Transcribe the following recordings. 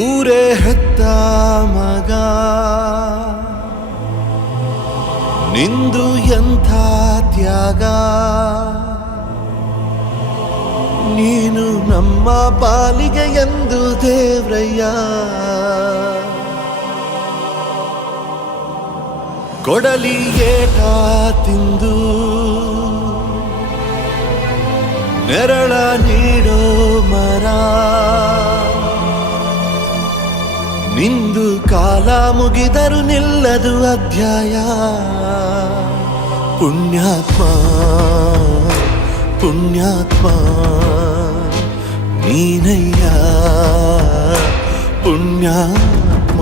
ಊರೇ ಹೆತ್ತ ಮಗ ನಿಂದು ಎಂಥ ತ್ಯಾಗ, ನೀನು ನಮ್ಮ ಪಾಲಿಗೆ ಎಂದು ದೇವ್ರಯ್ಯ. ಕೊಡಲಿ ಏಟ ತಿಂದು ನೆರಳ ನೀಡೋ ಮರ, ನಿಂದು ಕಾಲ ಮುಗಿದರು ನಿಲ್ಲದು ಅಧ್ಯಾಯ. ಪುಣ್ಯಾತ್ಮ ಪುಣ್ಯಾತ್ಮ ನೀನಯ್ಯ ಪುಣ್ಯಾತ್ಮ.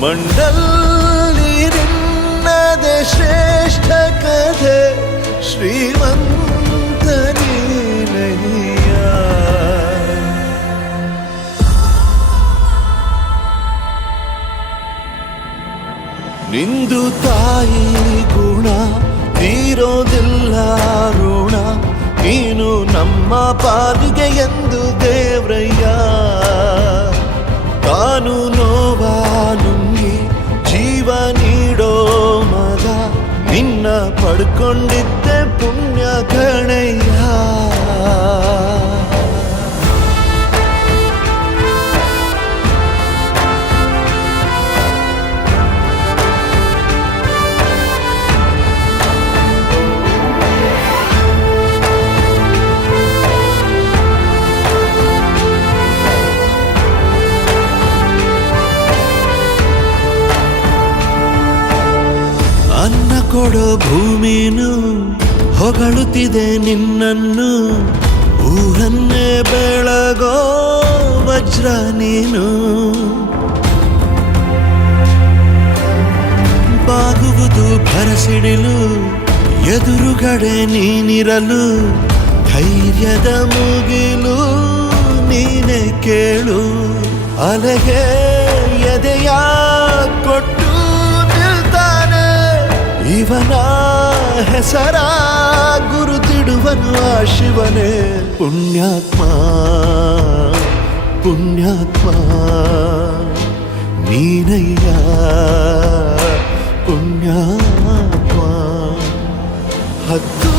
ಮಂಡಲ್ಲಿ ನಿನ್ನದೆ ಶ್ರೇಷ್ಠ ಕಥೆ, ಶ್ರೀಮಂತ ನೀನಯ್ಯ. ನಿಂದು ತಾಯಿ ಗುಣ ತೀರೋದಿಲ್ಲ ಋಣ, ನೀನು ನಮ್ಮ ಪಾಲಿಗೆ ಎಂದು ದೇವ್ರಯ್ಯ. ತಾನು ನೋವ ನುಂಗಿ ಜೀವ ನೀಡೋ ಮಗ, ನಿನ್ನ ಪಡ್ಕೊಂಡಿದ್ದೆ ಪುಣ್ಯ ಕಣಯ್ಯ. ಅನ್ನ ಕೊಡೋ ಭೂಮಿನು ಹೊಗಳುತ್ತಿದೆ ನಿನ್ನನ್ನು, ಊರನ್ನೇ ಬೆಳಗೋ ವಜ್ರ ನೀನು. ಬಾಗುವುದು ಭರಸಿಡಿಲು ಎದುರುಗಡೆ ನೀನಿರಲು, ಧೈರ್ಯದ ಮುಗಿಲು ನೀನೆ ಕೇಳು. ಅಲೆಗೆ ಎದೆಯ ಕೊಟ್ಟು ಇವನ ಹೆಸರ ಗುರುತಿಡುವನು ಆ ಶಿವನೇ. ಪುಣ್ಯಾತ್ಮ ಪುಣ್ಯಾತ್ಮ ನೀನಯ್ಯ ಪುಣ್ಯಾತ್ಮ. ಹತ್ತು